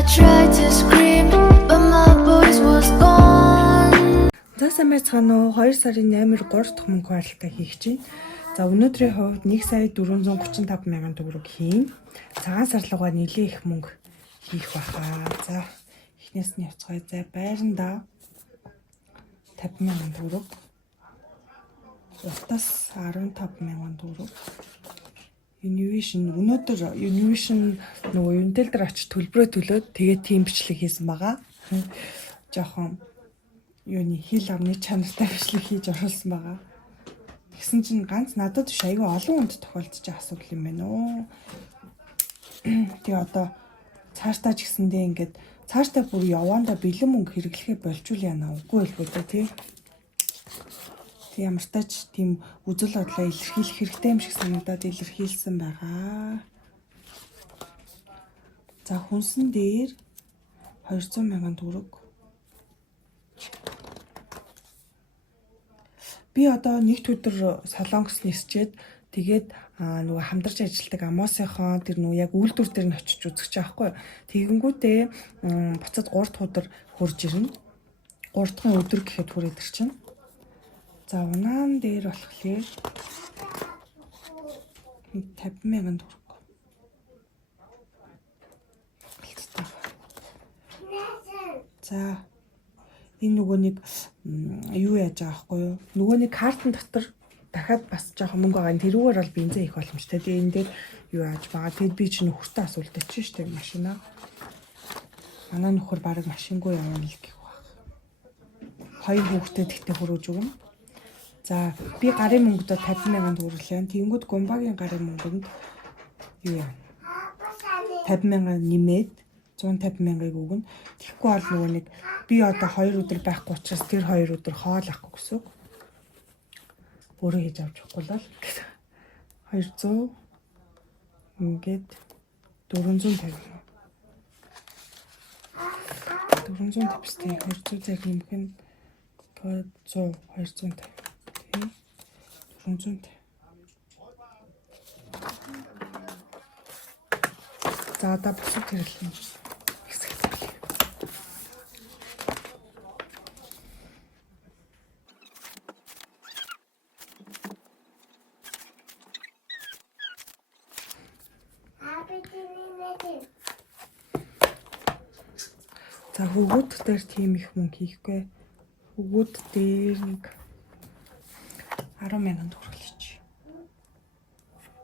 I tried to scream, but my voice was gone. За сайн байцгаана уу? 2 сарын 8-нд 3 дахь мөнгө хуваалцаа хийх чинь. За өнөөдрийн хувьд 1,435,000 төгрөг хийн. Цагаан сарлуугаар нэлээд их мөнгө хийх байхаа. За эхнээс нь явцгаая. За байранда 50,000 төгрөг. Утас 15,000 төгрөг. Univision өнөөдөр Univision нөгөө Unitel дээр очиж төлбөрөө төлөөд тэгээд тийм бичлэг хийсэн байгаа. Жохон юуны хил амны чанартай бичлэг хийж оруулсан байгаа. Тэгсэн чинь ганц надад биш аюу олон хүнд тохиолдож байгаа асуудал юм байна уу. Тэгээ одоо цаашдаа ч гэсэндээ ингээд цаашдаа бүр явандаа бэлэн мөнгө хэрэглэхээ болжул яана үгүй л боо тий. Тэг ямар ч тач тийм үзэл бодлоо илэрхийлэх хэрэгтэй юм шиг санагдаад илэрхийлсэн байгаа. За хүнсэн дээр 200,000 төгрөг. Би одоо нэгд өдөр солонгос нисчээд тэгээд нөгөө хамдарч ажилладаг амоосынхоо тэр нөгөө яг үйлдвэр дээр нь очиж үзэх ч аахгүй. Тэгэнгүүтээ буцаад 3 дахь өдөр хурж ирнэ. 3 дахь өдөр гэхэд хүрээд ирчин. За унаан дээр болохоор 50,000 төгрөг. За энэ нөгөө нэг юу яаж байгаа байхгүй юу? Нөгөө нэг картын дотор дахиад бас жоохон мөнгө байгаа. Тэрүүгээр бол бензин их боломжтой. Тэгээ энэ дээр юу яаж байгаа. Тэгэд би ч нөхөртөө асуултаа чинь штэ машинаа. Манай нөхөр барыг машингүй явна л гэх баг. 2 хүүхдээ тэгтээ хөрөөж өгнө. За би гарын мөнгөдөө 50,000 төгрөглөө. Тэнгүүд гумбагийн гарын мөнгөнд юу яа? 50,000 нэмээд 150,000-ыг өгнө. Тэгэхгүй бол нөгөө нэг би одоо 2 өдөр байхгүй учраас тэр 2 өдөр хоол авахгүй гэсэн үг. Өөрөө хийж авч явахгүй л 200 ингээд 450. 450-тэй 200 зэрэг нэмэх нь 100 250. Тэ 450. За одоо бусад хэрэглэн хэсэг тавьлаа. За хөгөөд дээр тийм их мөнгө хийхгүй. Хөгөөд дээр нэг 10,000 төгрөг хийчих.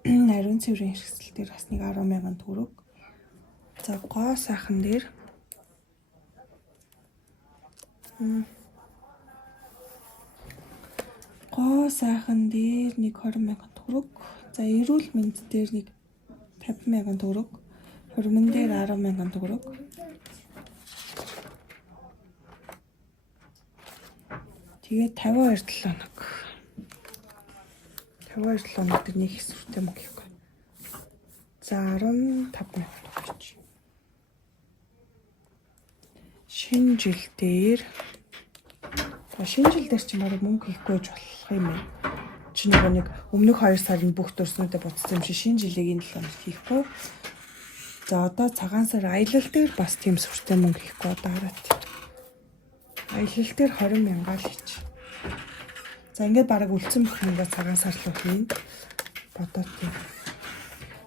Ариун цэврийн хэрэгсэл дээр бас нэг 10,000 төгрөг. За гоо сайхан дээр нэг 20,000 төгрөг. За эрүүл мэнд дээр нэг 50,000 төгрөг. Хормон дээр 10,000 төгрөг. Тэгээд 52 хоног. 52 хоног дээр нэг хэсвэртэй мөнгө хийхгүй. За 15,000 төгрөг. Шинэ жил дээр чинь бараг мөнгө хийхгүй гэж болох юм байна. Чи нөгөө нэг өмнөх 2 сарын бүх төрснүүдэд буцсан юм шиг шинэ жилийн 7 хоног хийхгүй. За одоо цагаан сар аялал дээр бас тийм сүртэй мөнгө хийхгүй одоо хараад. Аялал дээр 20,000 л хийч. За ингээд бараг үлдсэн бүх мөнгөө цагаан сар руу хийн. Бодоод тийм.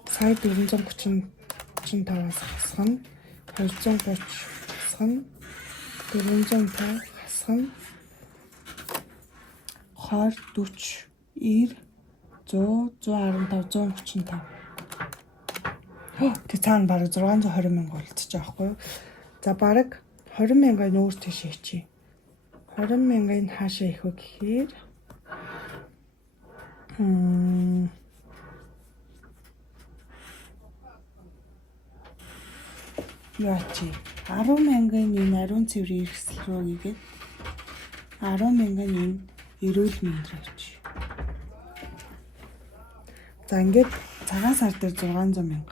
Сая 435-аас хасгана. 230 хасгана. 450 хасгана. 20 40 90 100 115 135. Тэ цаана бараг 620,000 болчихж байгаа байхгүй юу? За бараг 20,000-ыг нүүр тийш хийчихье. 20,000-ыг хаашаа хийх вэ гэхээр яачи 10,000-ыг энэ ариун цэврийн хэрэгсэл рүү хийгээд 10,000-ыг энэ эрүүл мэнд рүү хийчих. За ингээд цагаан сар дээр 600,000.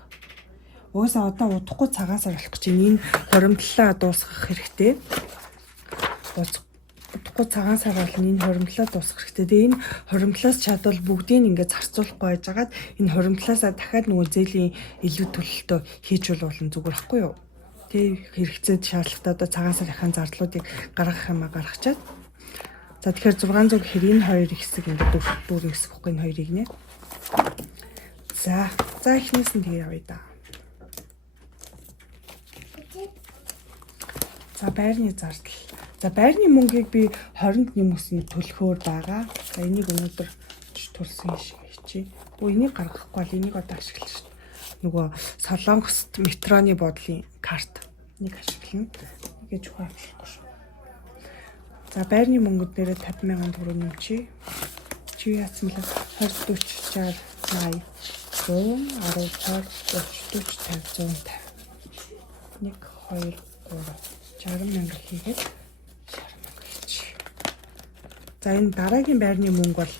Уусаа одоо удахгүй цагаан сар болох гэж энэ хоримтлаа дуусгах хэрэгтэй. Удахгүй цагаан сар бол энэ хоримтлаа дуусгах хэрэгтэй. Тэгээ энэ хоримтлаас чадвал бүгдийг ингээд зарцуулахгүй байжгаад энэ хоримтлаасаа дахиад нөгөө зээлийн илүү төлөлтөө хийж болно зүгээр байхгүй юу? Тэг хэрэгцээд шаардлагатай одоо цагаан сарын зардлуудыг гаргах юмаа гаргачаад. За тэгэхээр 600 гэхээр энэ хоёр хэсэг ингээд дүүрэн хэсэг хөхгүй энэ хоёрыг нэ. За эхнээс нь тэгээ явъя да. За байрны зардал. За байрны мөнгийг би 20-нд нэмсэн төлөхөөр байгаа. За энийг өнөөдөр төлсөн шиг хичээ. Энийг гаргахгүй бол энийг одоо ашиглах шүү дээ. Нөгөө Солонгост метроны буудлын карт нэг ашиглана. Нэгэж ухаан авчихгүй шүү. За байрны мөнгөд нэрээ 50,000 төгрөг нэмчи. Чи яатсан бэлээ 20 40 60 80 100 10 20 30 40 50 150. 1 2 3 60,000 хийгээд 60,000 хийчих. За энэ дараагийн байрны мөнгө бол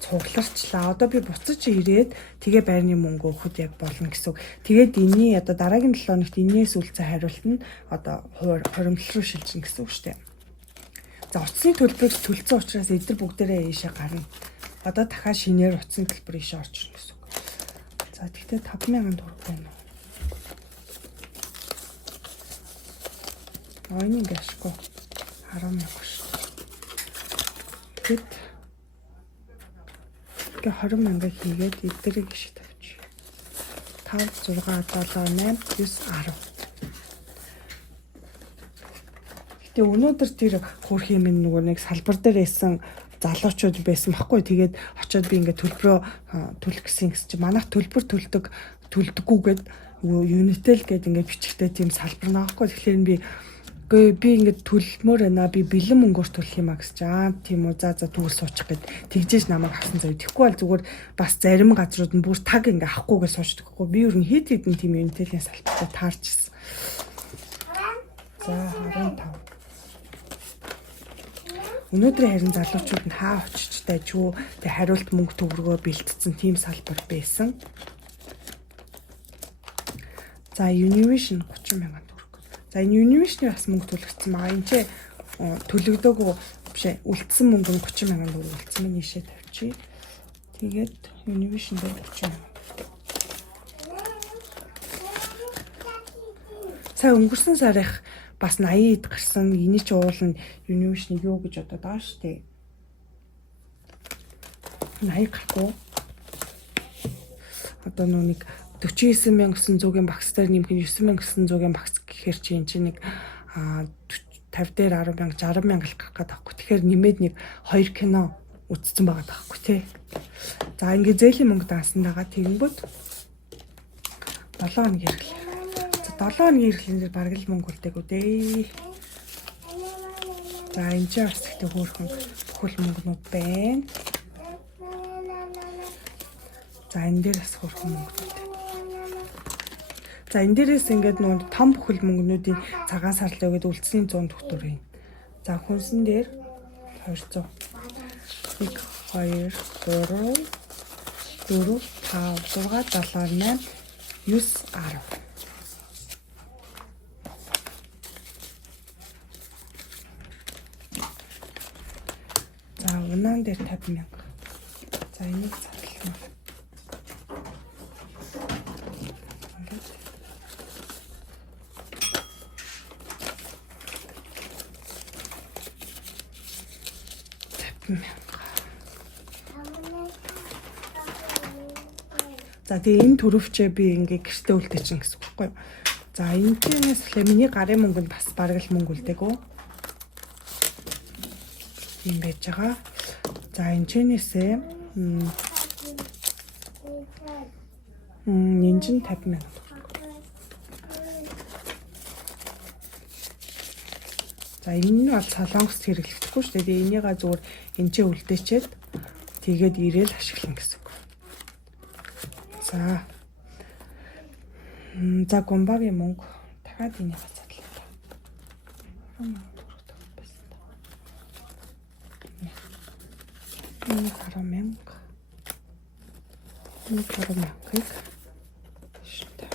цугларчлаа. Одоо би буцаж ирээд тэгээ байрны мөнгө өгөхөд яг болно гэсэн үг. Тэгээд энэний одоо дараагийн 7 хоногт энээс үлцэн хариулт нь одоо хуримтлал руу шилжинэ гэсэн үг шүү дээ. За утасны төлбөрийг төлцсөн учраас эдгээр бүгдээрээ ийшээ гарна. Одоо дахиад шинээр утасны төлбөр ийшээ орчихно гэсэн үг. За тэгтээ 5,000 төгрөг байна уу? Ойн ингэ ашгүй 10,000 шүү. Тэгэд 20,000 хийгээд эдгэрийг ишиг тавьчих. 5 6 7 8 9 10. Гэтэ өнөөдөр тэр хөрх юм нөгөө нэг салбар дээр исэн залуучууд байсан байхгүй. Тэгээд очиод би ингээд төлбөрөө төлөх гэсэн чи манайх төлбөр төлдөггүйгээд юнитэл гээд ингээд бичгтэй тийм салбар наахгүй. Тэгэхээр би ингээд төлмөр байна. Би бэлэн мөнгөөр төлөх юм а гэж чаа. Тийм үү. За тэгвэл суучих гээд тэгжээж намайг авсан заяа. Тэгэхгүй бол зүгээр бас зарим газрууд нь бүр таг ингээ авахгүйгээ суучдаггүй. Би ер нь хэд хэдэн тийм юнителийн салбартаа таарч ирсэн. За 15. Өнөөдрийн харин залуучууд нь хаа очиж тайж юу тэг хариулт мөнгө төгрөгөө бэлтцсэн тийм салбар байсан. За Univision 30,000. За энэ Univision-ийн бас мөнгө төлөгдсөн байгаа. Энд чи төлөгдөөгүй бишээ. Үлдсэн мөнгө нь 30,000 төгрөг үлдсэн мэн ийшээ тавьчих. Тэгээд Univision дээр 30,000. Сая өнгөрсөн сарынх бас 80-д гарсан. Эний чи уул нь Univision юу гэж бодоод байгаа шүү дээ. 80 гарахгүй. Одоо нэг 49,900-ийн багц дээр нэмэх нь 9,900-ийн багц гэхээр чи энэ чинь нэг 50 дээр 10,000 60,000 л гарах гэдэг байхгүй. Тэгэхээр нэмээд нэг 2 кино үзсэн байгаа байхгүй тий. За ингээд зээлийн мөнгө даасан дагаа тэгэнгүүт 7 хоног хэрэглээ. За 7 хоногийн хэрэглэн дээр бараг л мөнгө үлдээгүү дээ. За энэ ч бас ихтэй хөөрхөн бүхэл мөнгөнүүд байна. За энэ дээр бас хөөрхөн мөнгөнүүд. За энэ дээрээс ингээд нүүр том бүхэл мөнгнүүдийн цагаан сарлаа гэдэг үлдсэний 100 төгтөр юм. За хүнсэн дээр 200. 1 2 3 4 5 6 7 8 9 10. За унаан дээр 50,000. За энийг цаглах. За тэгээ энэ төрөвчөө би ингээ гэртээ үлдээчин гэсэн үг байхгүй юу. За энэ тиймээс л миний гарын мөнгөнд бас бараг л мөнгө үлдээгөө. Ийм байж байгаа. За энэ чэнээсээ энэ чинь 50,000. За энэ нь бол Солонгост хэрэглэгдэхгүй шүү дээ. Энийгээ зүгээр энчээ үлдээчээд тэгээд ирээл ашиглана гэсэн үг. За гомбагийн мөнгө дахиад энийг цадлаа. Энэ 10,000. Энэ 10,000-ыг шүтээ.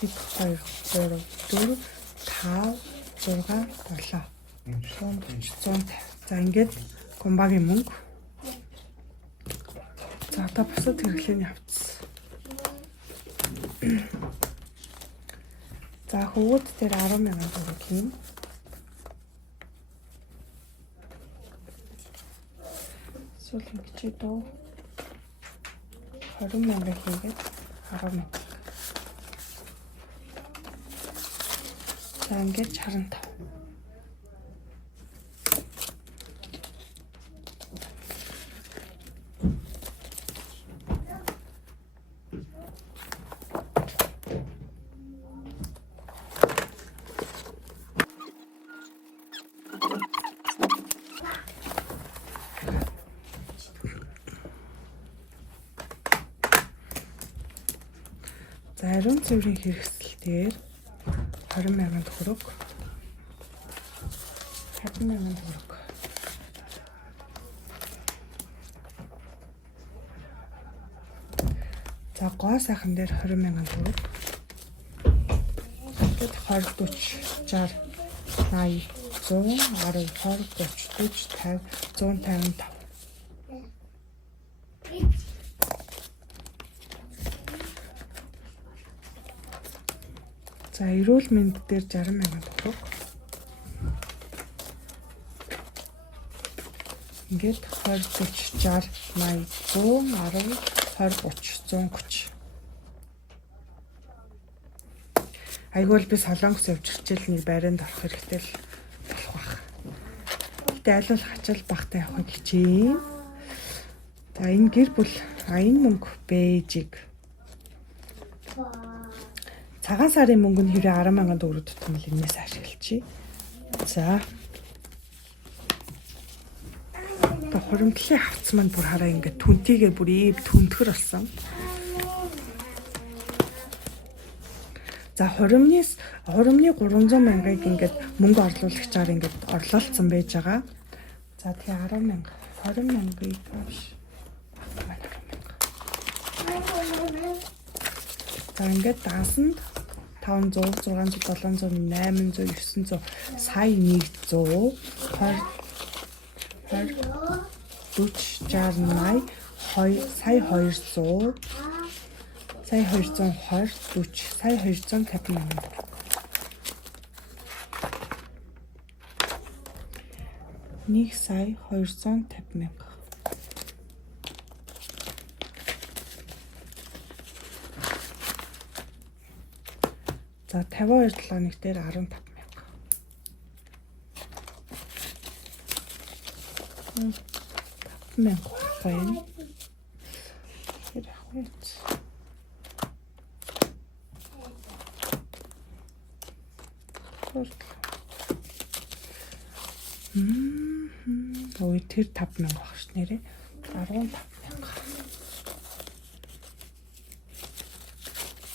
Нэг 2 3 4 5 6 7 150. За ингээд гомбагийн мөнгө За одоо бусад хэрэглээний авцсан. За хөвгүүд дээр 10,000 төгрөг хийн. Эсвэл ингэж дөө 20,000 хийгээд 10,000. За ингэж 65. За ариун цэврийн хэрэгсэлээр 20,000 төгрөг. 50,000 төгрөг. За гоо сайхан дээр 20,000 төгрөг. Гэт 20, 40, 60, 80, 100, 10, 20, 30, 40, 50, 155. За эрүүл мэнд дээр 60,000 төгрөг. Ингээд 20, 40, 60, 80, 100, 10, 20, 30, 130. Айгуул би солонгос явж хичээл нэг байранд орох хэрэгтэй л болох байх. Гэтэ айлуул хачаал багтаа явахыг хичээе. За энэ гэр бүл энэ мөнгө бэжиг. Цагаан сарын мөнгө нь хэрэг 10,000 төгрөг тутмал энэс ашиглачи. За. Одоо хуримтлалын хавц маань бүр хараа ингээд түнтийгээ бүр ив түнтгэр болсон. За хуримны 300,000-ыг ингээд мөнгө орлуулагчаар ингээд орлуулсан байж байгаа. За тэгээ 10,000, 20,000-ыг авш. За ингээд дансанд 500, 600, 700, 800, 900, сая 100, 20, 40, 60, 80, сая 200, сая 220, 40, сая 250,000. Нэг сая 250,000. За 52 7 дээр 15,000. 5,000 байна. Тэр хөөц. Ой тэр 5,000 баг ш нэрээ 15,000.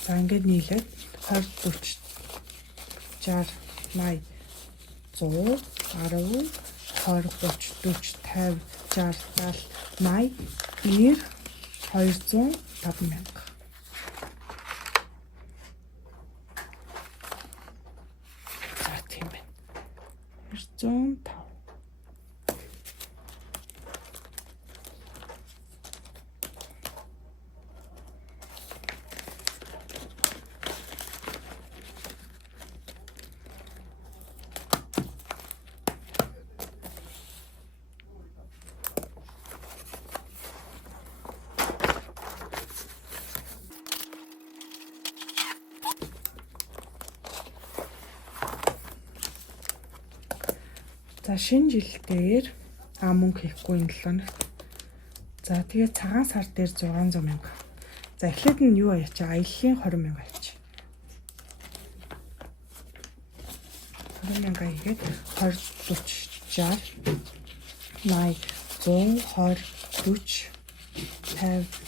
За ингээд нийлээд 20, 40, 60, 80, 100, 10, 20, 40, 50, 60, 70, 80, 90, 205,000. За тийм байна. 205. За шинэ жил дээр мөнгө хийхгүй энэ 7 хоногт. За тэгээ цагаан сар дээр 600,000. За эхлээд нь юу аяачаа аяллаа 20,000 аяач. 20,000 хийгээд 20, 40, 60, 80, 100, 20, 40, 50,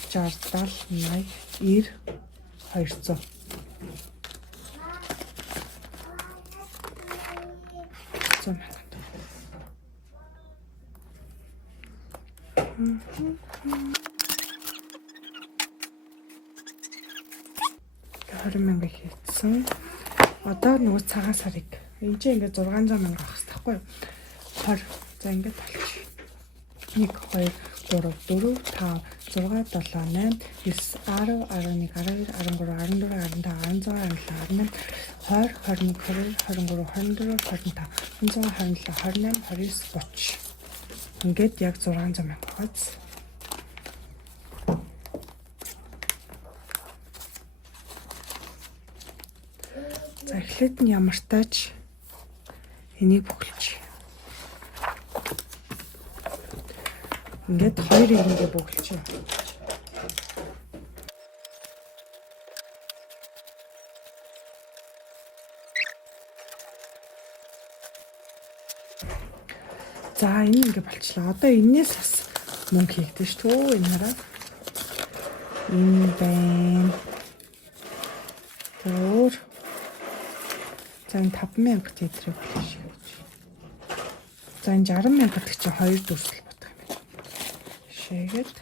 60, 70, 80, 90, 200. $20,000 хийсэн. Одоо нөгөө цагаан сарыг энэ чинь ингээд 600,000 авах хэрэгтэй байхгүй юу? 20. За ингээд болчих. 1, 2, 3 4 5 6 7 8 9 10 11 12 13 14 15 16 17 18 19 20 21 22 23 24 25 26 27 28 29 30 31 32 33 34 35 36 37 38 39 40 ингээд яг 600 мянга гоц. За эхлээд нь ямар тач энийг бүхэлж. Ингээд хоёрыг ингээ бүгэлч. За энэ ингээ болчлаа. Одоо энээс бас мөнгө хийгдэж шүү дээ. Энэ хараа. Энэ байна. Өөр. За энэ 5,000 тэтрэг болчих гэж. За энэ 60,000 гэдэг чинь 2 дүрсэл бодох юм байна. Шээгээд.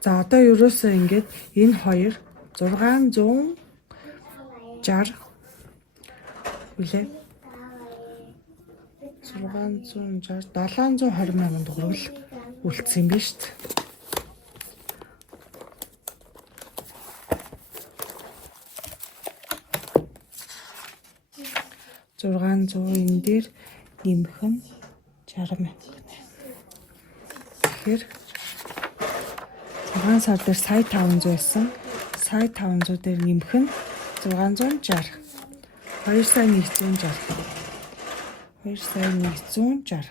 За одоо ерөөсөө ингээд энэ хоёр 660 үлээ 660 720 мянган төгрөг үлдсэн юм биш үү? 600 энэ дээр нэмэх нь 60 мянга гэнэ. Тэгэхээр 6 сар дээр сая 500 байсан. Сая 500 дээр нэмэх нь 660. 2 сая 160. 2 сая 160.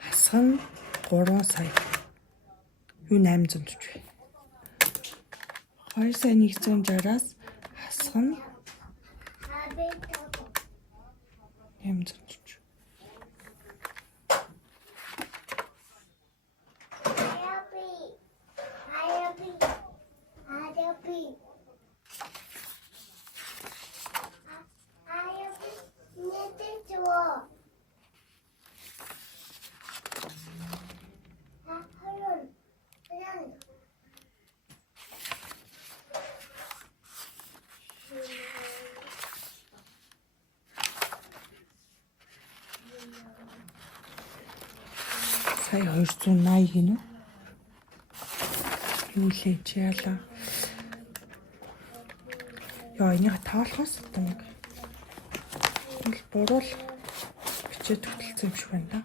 Хасах нь 3 сая. Юу 840 бай. 2 сая 160-аас хасах нь 840. Сая 280 гинэ. Юу лээ чи яла. Яа энийг таалахаас одоо нэг буруу бичээд хөтөлсөн юм шиг байна да.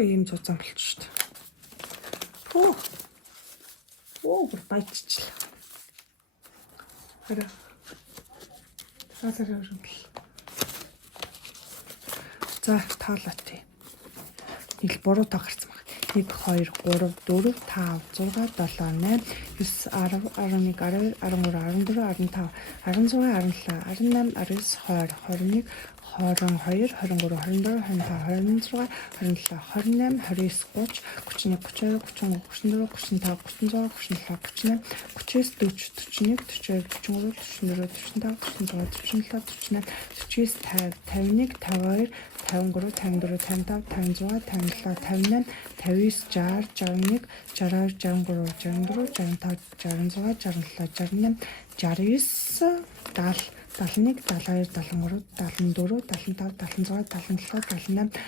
Ийм зузаан болчих шүү дээ. Бүр баяжчлаа. Хараа. Хасараа өргөл. За таалаа тий. Нэг буруу таарсан баг. 1 2 3 4 5 6 7 8 9 10 11 12 13 14 15 16 17 18 19 20 21 22 23 24 25 26 27 28 29 30 31 32 33 34 35 36 37 38 39 40 41 42 43 44 45 46 47 48 50 51 52 53 54 55 56 57 58 59 60 61 65 66 67 68 69 70 71 74 75 76 77 79 60 61 65 66 67 68 69 70 71 74 75 56 57 58 59 60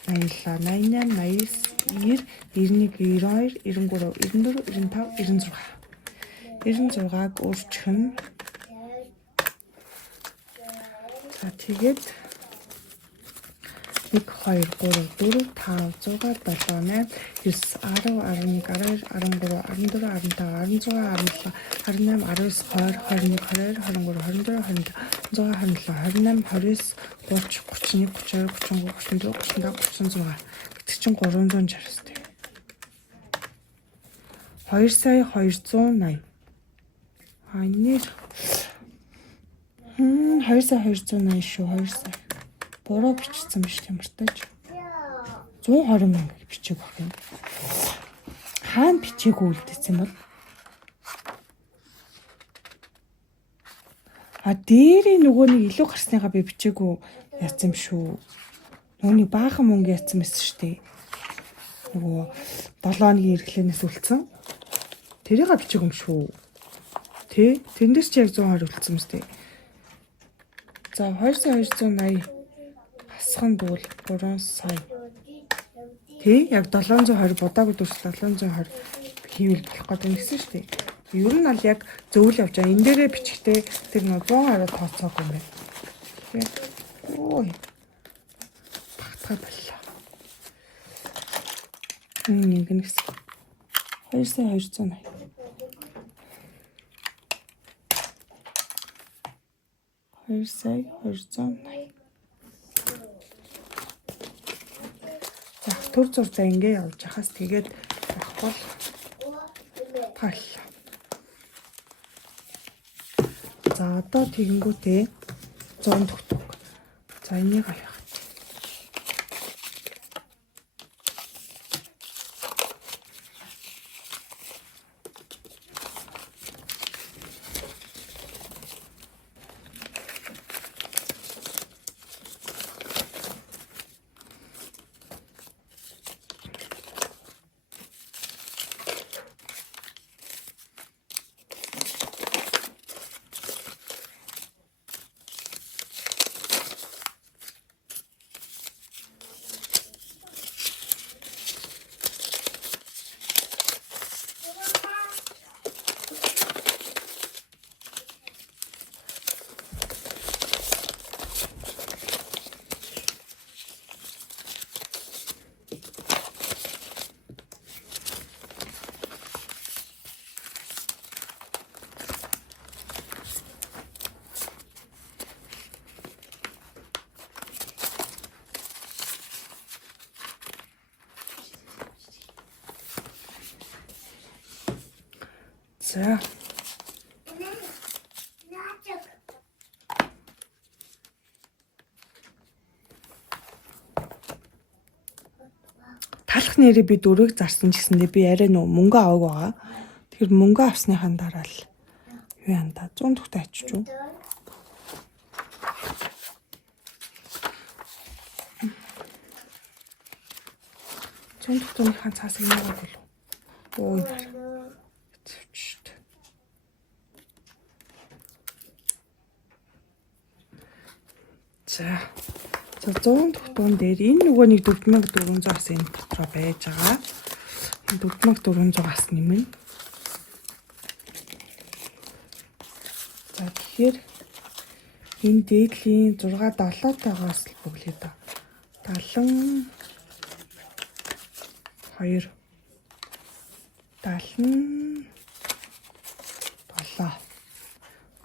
61 65 66 67 68 69 70 71 74 75 56 96-аг өөрчлөн. За тэгээд 1 2 3 4 5 6 7 8 9 10 11 12 13 14 15 16 17 18 19 20 21 22 23 24 25 26 27 28 29 30 31 32 33 34 35 36 гэдэг чинь 360 өстэй. 2 сая 280. Анир 2 сая 280 шүү 2 сая. Буруу бичсэн биш юмартаж. 120 мянга бичиг баг юм. Хаана бичээгүй үлдээсэн бол? А дээрээ нөгөө нэг илүү гарсныгаа би бичээгүй яцсан юм шүү. Нөгөөний баахан мөнгө яцсан байсан шүү дээ. Нөгөө 7 өдрийн эргэлэнээс үлдсэн. Тэрийг бичээгүй юм шүү. Тэ? Тэндээс чи яг 120 үлдсэн мэт. За 2,280 хасхан дүүл 3 сая. Тэ? Яг 720 будаагүй дүрс 720 хийвэл болох гэдэг нэгсэн шүү дээ. Ер нь бол яг зөвл явж байгаа. Энэ дээрээ бичихтэй тэр нэг 120 тооцоогүй юм байна. Тэгээд ой. Багтгаа боллоо. Ингэнэ гэсэн. 2,280. Сая 280. За төр зурцаа ингэ явж хахаас тэгээд авахгүй тал. За одоо тэгэнгүүтээ 100 төгтөг. За энийг авах. За. Талах нэрээ би 4-ыг зарсан ч гэсэндээ би арай нөө мөнгө аваагүй байгаа. Тэгэхээр мөнгө авсныхаа дараа л юу яа да 100 төгтөө ачиж юу. Төгтөөний цаасыг нэг болов. Ой. За 100 төгтөөн дээр энэ нөгөө нэг 4400-аас энэ дотроо байж байгаа. 4400-аас нэмнэ. За тэгэхээр энэ дээдлийн 6 7-тойгоос л бүглээ да. 72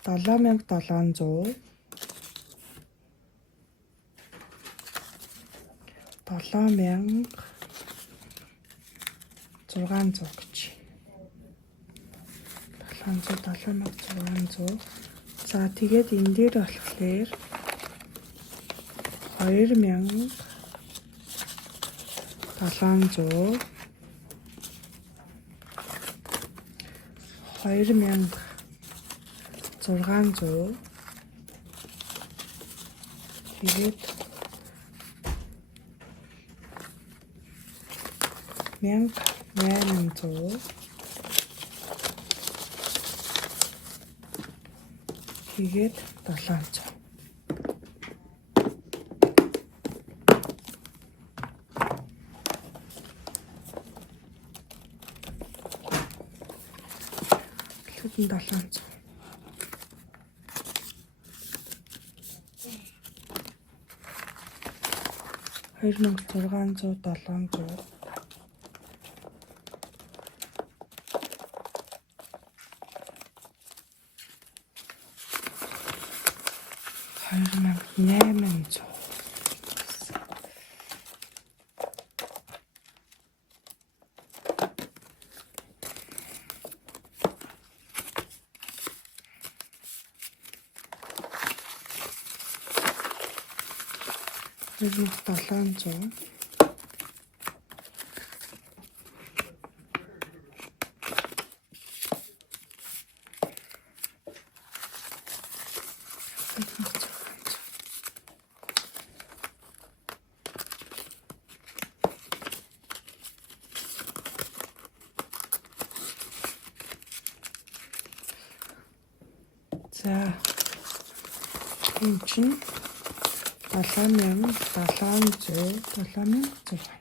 7700 7600 гэж. 7600. За тэгээд энэ дээр болохоор 2700 2600 тэгээд 1800 тэгээд 700. Тэгвэл 700. Хоёрын 600 700 800. Хоёрын 700. За. Энэ чинь 7700.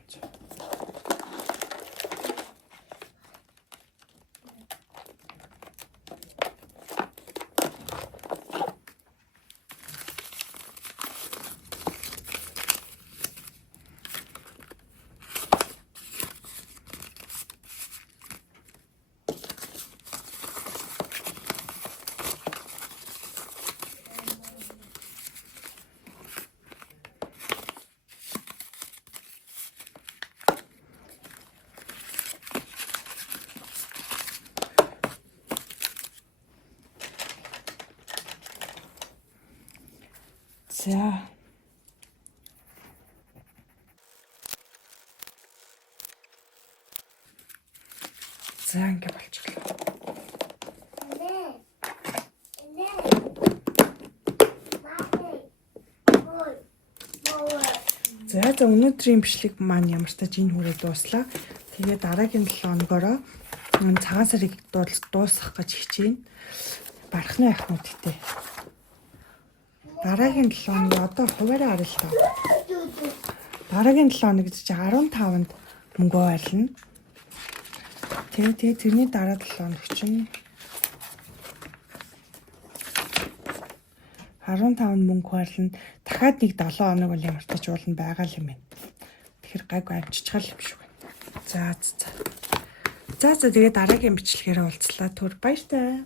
За. За ингэ болчихлоо. За өнөөдрийн бичлэг маань ямар ч тач энэ хүрээ дууслаа. Тэгээ дараагийн 7 хоногоороо цагаан сарыг дуусгах гэж хичээнэ. Барахны ахнуудтай. Дараагийн 7 хоног одоо хуваараа харъя л та. Дараагийн 7 хоног гэж 15-нд мөнгө байлна. Тэгээ тэрний дараа 7 хоног чинь 15-нд мөнгө байлна. Дахиад нэг 7 хоног бол ямар ч тач уулна байгаа юм байна. Тэгэхээр гайгүй амжичхал юм шиг байна. За тэгээ дараагийн бичлэгээр уулзлаа. Түр баяртай.